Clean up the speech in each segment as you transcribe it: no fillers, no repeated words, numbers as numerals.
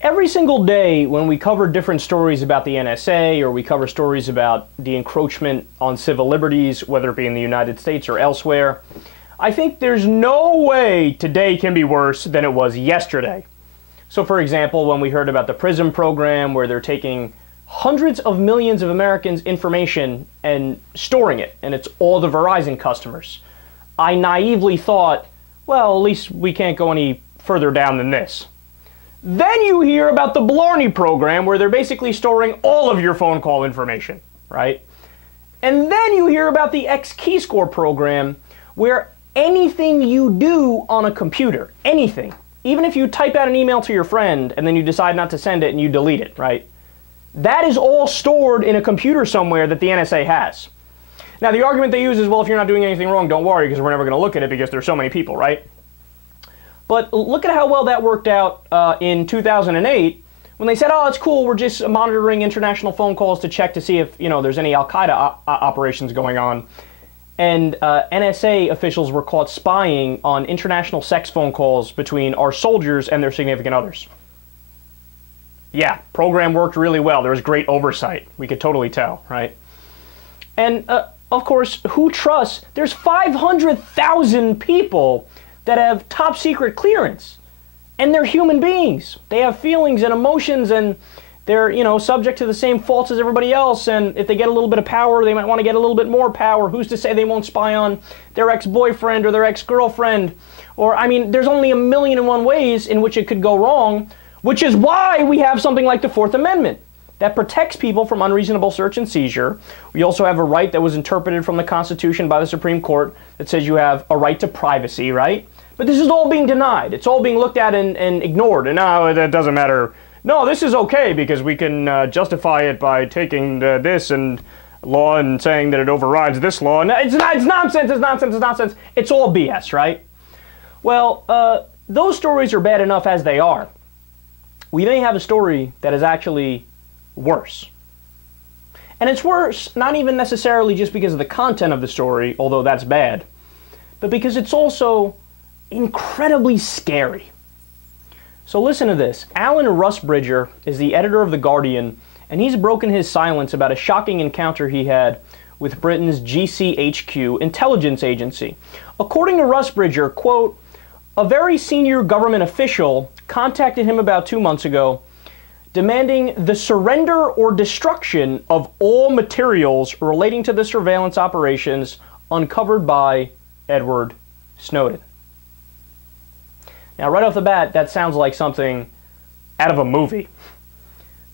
Every single day when we cover different stories about the NSA or we cover stories about the encroachment on civil liberties, whether it be in the United States or elsewhere, I think there's no way today can be worse than it was yesterday. So for example, when we heard about the PRISM program where they're taking hundreds of millions of Americans' information and storing it, and it's all the Verizon customers, I naively thought, well, at least we can't go any further down than this. Then you hear about the Blarney program where they're basically storing all of your phone call information, right? And then you hear about the X-Keyscore program where anything you do on a computer, anything, even if you type out an email to your friend and then you decide not to send it and you delete it, right? That is all stored in a computer somewhere that the NSA has. Now the argument they use is, well, if you're not doing anything wrong, don't worry because we're never going to look at it because there's so many people, right? But look at how well that worked out in 2008 when they said, oh, it's cool, we're just monitoring international phone calls to check to see if, there's any Al-Qaeda operations going on. And NSA officials were caught spying on international sex phone calls between our soldiers and their significant others. Yeah, program worked really well. There was great oversight. We could totally tell, right? And, of course, who trusts? There's 500,000 people that have top secret clearance, and they're human beings. They have feelings and emotions, and they're, subject to the same faults as everybody else, and if they get a little bit of power, they might want to get a little bit more power. Who's to say they won't spy on their ex-boyfriend or their ex-girlfriend? Or, I mean, there's only 1,000,001 ways in which it could go wrong, which is why we have something like the Fourth Amendment that protects people from unreasonable search and seizure. We also have a right that was interpreted from the Constitution by the Supreme Court that says you have a right to privacy, right? But this is all being denied. It's all being looked at and ignored. And no, that doesn't matter. No, this is okay because we can justify it by taking this and law and saying that it overrides this law. And it's nonsense, it's nonsense, it's nonsense. It's all BS, right? Well, those stories are bad enough as they are. We may have a story that is actually worse. And it's worse not even necessarily just because of the content of the story, although that's bad, but because it's also incredibly scary. So listen to this. Alan Rusbridger is the editor of The Guardian, and he's broken his silence about a shocking encounter he had with Britain's GCHQ intelligence agency. According to Rusbridger, quote, a very senior government official contacted him about 2 months ago demanding the surrender or destruction of all materials relating to the surveillance operations uncovered by Edward Snowden. Now, right off the bat, that sounds like something out of a movie.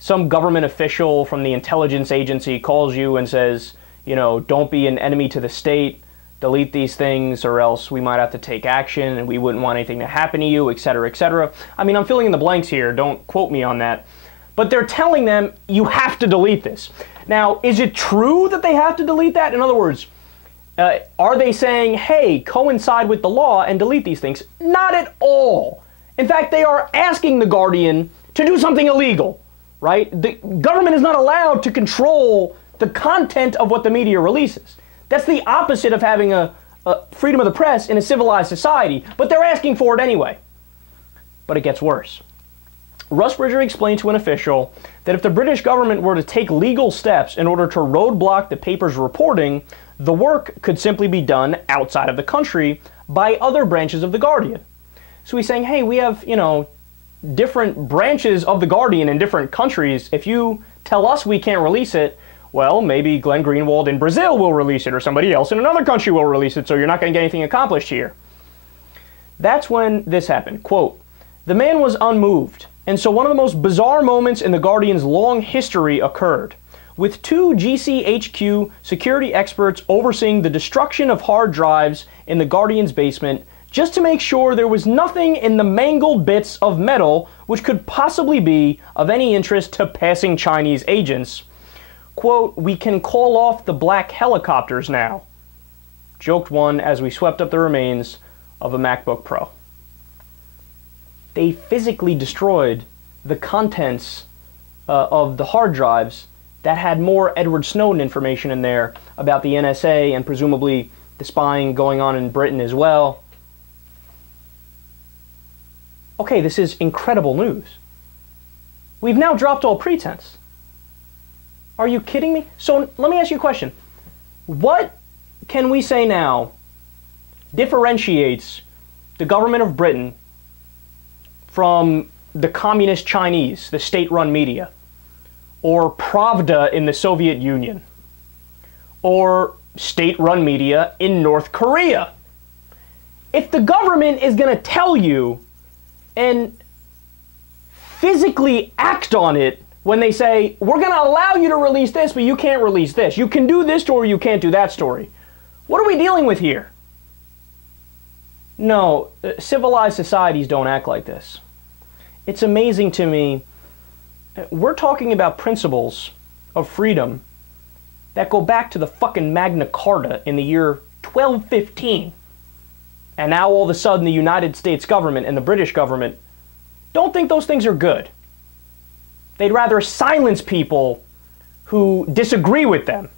Some government official from the intelligence agency calls you and says, don't be an enemy to the state, delete these things or else we might have to take action and we wouldn't want anything to happen to you, etc., etc. I mean, I'm filling in the blanks here, don't quote me on that. But they're telling them, you have to delete this. Now, is it true that they have to delete that? In other words, are they saying, hey, coincide with the law and delete these things? Not at all. In fact, they are asking The Guardian to do something illegal, right? The government is not allowed to control the content of what the media releases. That's the opposite of having a freedom of the press in a civilized society, but they're asking for it anyway. But it gets worse. Rusbridger explained to an official that if the British government were to take legal steps in order to roadblock the paper's reporting, the work could simply be done outside of the country by other branches of The Guardian. So he's saying, hey, we have, different branches of The Guardian in different countries. If you tell us we can't release it, well, maybe Glenn Greenwald in Brazil will release it or somebody else in another country will release it, so you're not going to get anything accomplished here. That's when this happened. Quote, the man was unmoved. And so one of the most bizarre moments in The Guardian's long history occurred, with 2 GCHQ security experts overseeing the destruction of hard drives in The Guardian's basement just to make sure there was nothing in the mangled bits of metal which could possibly be of any interest to passing Chinese agents. Quote, we can call off the black helicopters now, joked one as we swept up the remains of a MacBook Pro. They physically destroyed the contents of the hard drives that had more Edward Snowden information in there about the NSA and presumably the spying going on in Britain as well. Okay, this is incredible news. We've now dropped all pretense. Are you kidding me? So let me ask you a question. What can we say now differentiates the government of Britain from the communist Chinese, the state-run media, or Pravda in the Soviet Union, or state-run media in North Korea? If the government is going to tell you and physically act on it when they say, we're going to allow you to release this, but you can't release this. You can do this story, you can't do that story. What are we dealing with here? No, civilized societies don't act like this. It's amazing to me. We're talking about principles of freedom that go back to the fucking Magna Carta in the year 1215. And now all of a sudden the United States government and the British government don't think those things are good. They'd rather silence people who disagree with them.